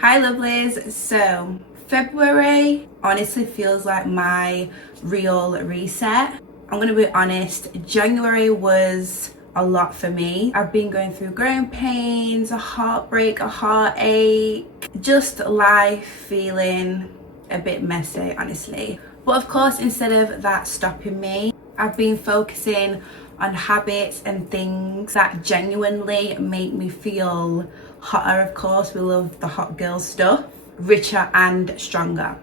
Hi lovelies. So February honestly feels like my real reset. I'm gonna be honest, January was a lot for me. I've been going through growing pains, a heartbreak, a heartache, just life feeling a bit messy, honestly. But of course, instead of that stopping me, I've been focusing on habits and things that genuinely make me feel hotter. Of course, we love the hot girl stuff. Richer and stronger,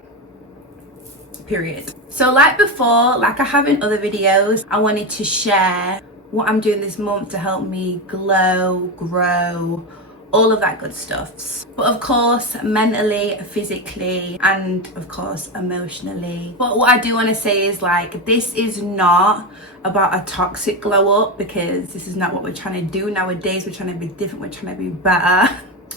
period. So like before, like I have in other videos, I wanted to share what I'm doing this month to help me glow, grow, all of that good stuff. But of course, mentally, physically, and of course, emotionally. But what I do want to say is, like, this is not about a toxic glow up, because this is not what we're trying to do nowadays. We're trying to be different, we're trying to be better,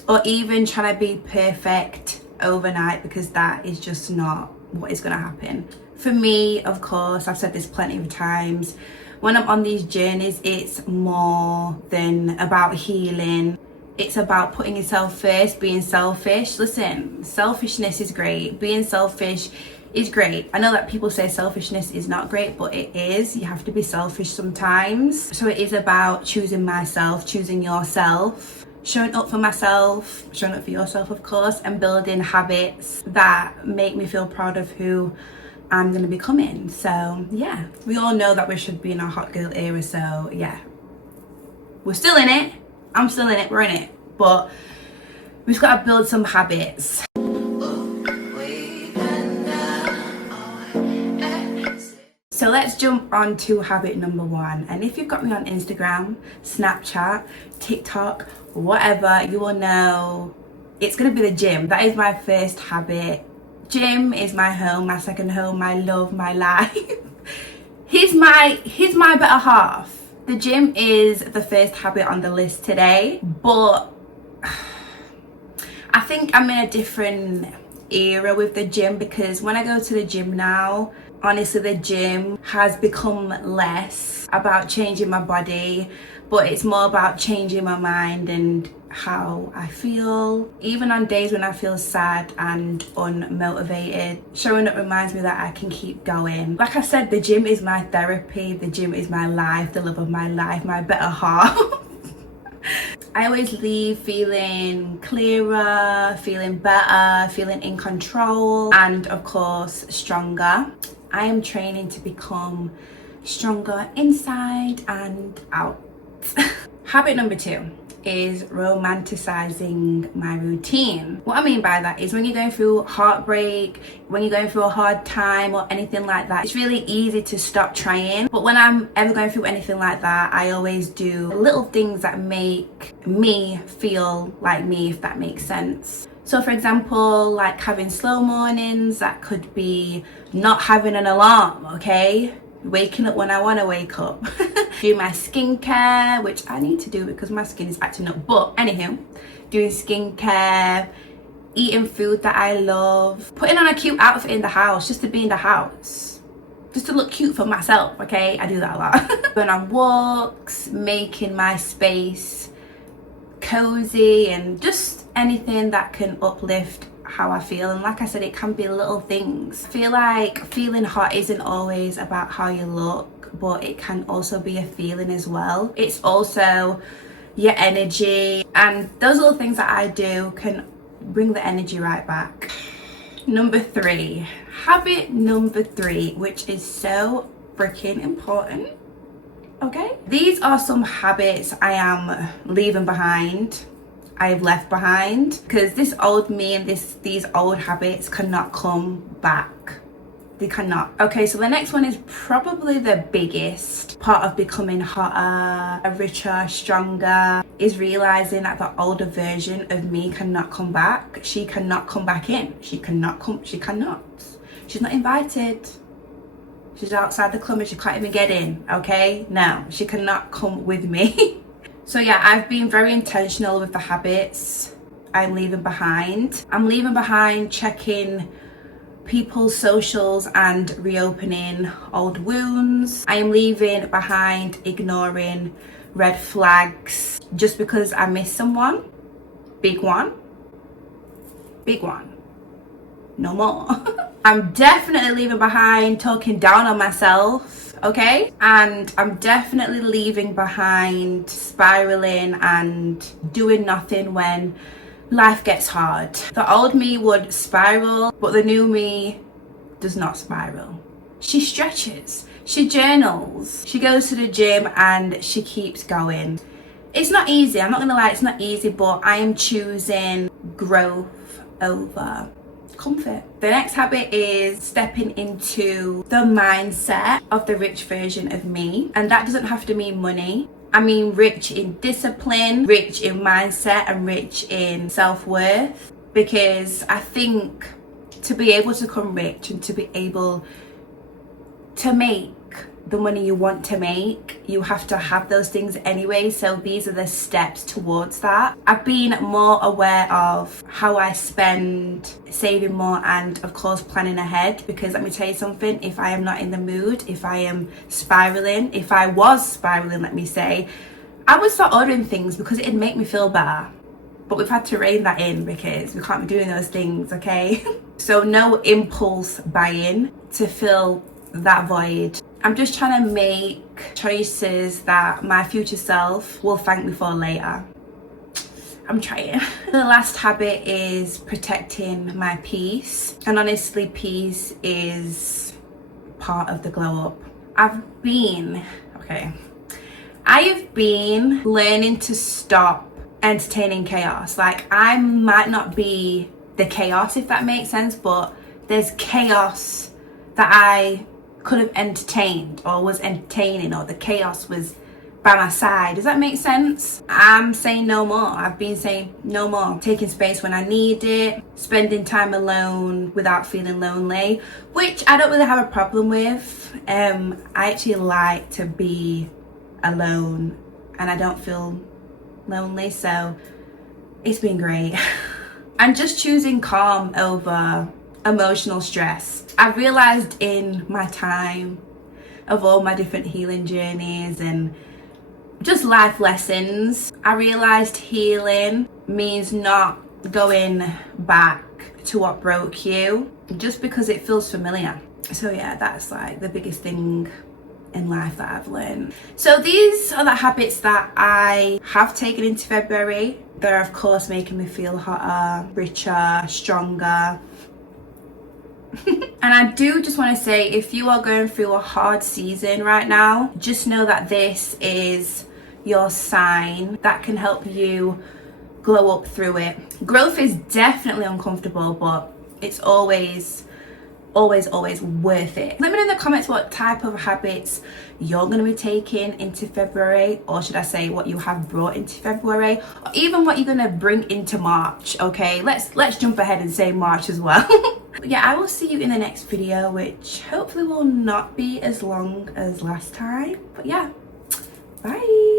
or even trying to be perfect overnight, because that is just not what is going to happen. For me, of course, I've said this plenty of times, when I'm on these journeys, it's more than about healing. It's about putting yourself first, being selfish. Listen, selfishness is great. Being selfish is great. I know that people say selfishness is not great, but it is. You have to be selfish sometimes. So it is about choosing myself, choosing yourself, showing up for myself, showing up for yourself, of course, and building habits that make me feel proud of who I'm going to be becoming. So yeah, we all know that we should be in our hot girl era. So yeah, we're still in it. I'm still in it, we're in it, but we've got to build some habits. So let's jump on to habit number one. And if you've got me on Instagram, Snapchat, TikTok, whatever, you will know it's going to be the gym. That is my first habit. Gym is my home, my second home, my love, my life. He's my better half. The gym is the first habit on the list today, but I think I'm in a different era with the gym, because when I go to the gym now, honestly, the gym has become less about changing my body, but it's more about changing my mind and how I feel. Even on days when I feel sad and unmotivated, showing up reminds me that I can keep going. Like I said, the gym is my therapy, the gym is my life, the love of my life, my better half. I always leave feeling clearer, feeling better, feeling in control, and of course, stronger. I am training to become stronger inside and out. Habit number two is romanticizing my routine. What I mean by that is, when you're going through heartbreak, when you're going through a hard time or anything like that, it's really easy to stop trying. But when I'm ever going through anything like that, I always do little things that make me feel like me, if that makes sense. So for example, like having slow mornings, that could be not having an alarm, okay? Waking up when I want to wake up. Do my skincare, which I need to do because my skin is acting up. But anywho, doing skincare, eating food that I love, putting on a cute outfit in the house just to be in the house, just to look cute for myself, okay? I do that a lot. Going on walks, making my space cozy, and just anything that can uplift how I feel. And like I said, it can be little things. I feel like feeling hot isn't always about how you look, but it can also be a feeling as well. It's also your energy, and those little things that I do can bring the energy right back. Number three, habit number three, which is so freaking important, okay? These are some habits I am leaving behind. I've left behind, because this old me and these old habits cannot come back. They cannot. Okay, so the next one is probably the biggest part of becoming hotter, richer, stronger, is realizing that the older version of me cannot come back. She cannot come back in. She cannot. She's not invited. She's outside the club and she can't even get in, okay? No, she cannot come with me. So yeah, I've been very intentional with the habits I'm leaving behind. I'm leaving behind checking people's socials and reopening old wounds. I am leaving behind ignoring red flags just because I miss someone, big one. big one. No more. I'm definitely leaving behind talking down on myself, okay? And I'm definitely leaving behind spiraling and doing nothing when life gets hard. The old me would spiral, but the new me does not spiral. She stretches, she journals, she goes to the gym, and she keeps going. It's not easy, I'm not gonna lie, it's not easy, but I am choosing growth over comfort. The next habit is stepping into the mindset of the rich version of me, and that doesn't have to mean money. I mean rich in discipline, rich in mindset, and rich in self-worth, because I think to be able to become rich and to be able to make the money you want to make, you have to have those things anyway. So these are the steps towards that. I've been more aware of how I spend, saving more, and of course planning ahead, because let me tell you something, if I am not in the mood, if I am spiraling, if I was spiraling, let me say, I would start ordering things because it'd make me feel better. But we've had to rein that in because we can't be doing those things, okay? So no impulse buying to fill that void. I'm just trying to make choices that my future self will thank me for later. I'm trying. The last habit is protecting my peace. And honestly, peace is part of the glow up. I have been learning to stop entertaining chaos. Like, I might not be the chaos, if that makes sense, but there's chaos that I could have entertained or was entertaining, or the chaos was by my side. Does that make sense? I'm saying no more. I've been saying no more. Taking space when I need it, spending time alone without feeling lonely, which I don't really have a problem with. I actually like to be alone and I don't feel lonely, so it's been great. And just choosing calm over emotional stress. I've realized in my time of all my different healing journeys and just life lessons, I realized healing means not going back to what broke you just because it feels familiar. So yeah, that's like the biggest thing in life that I've learned. So these are the habits that I have taken into February. They're of course making me feel hotter, richer, stronger. And I do just want to say, if you are going through a hard season right now, just know that this is your sign that can help you glow up through it. Growth is definitely uncomfortable, but it's always worth it. Let me know in the comments what type of habits you're going to be taking into February, or should I say what you have brought into February, or even what you're going to bring into March. Okay, let's jump ahead and say March as well. But yeah, I will see you in the next video, which hopefully will not be as long as last time. But yeah, bye.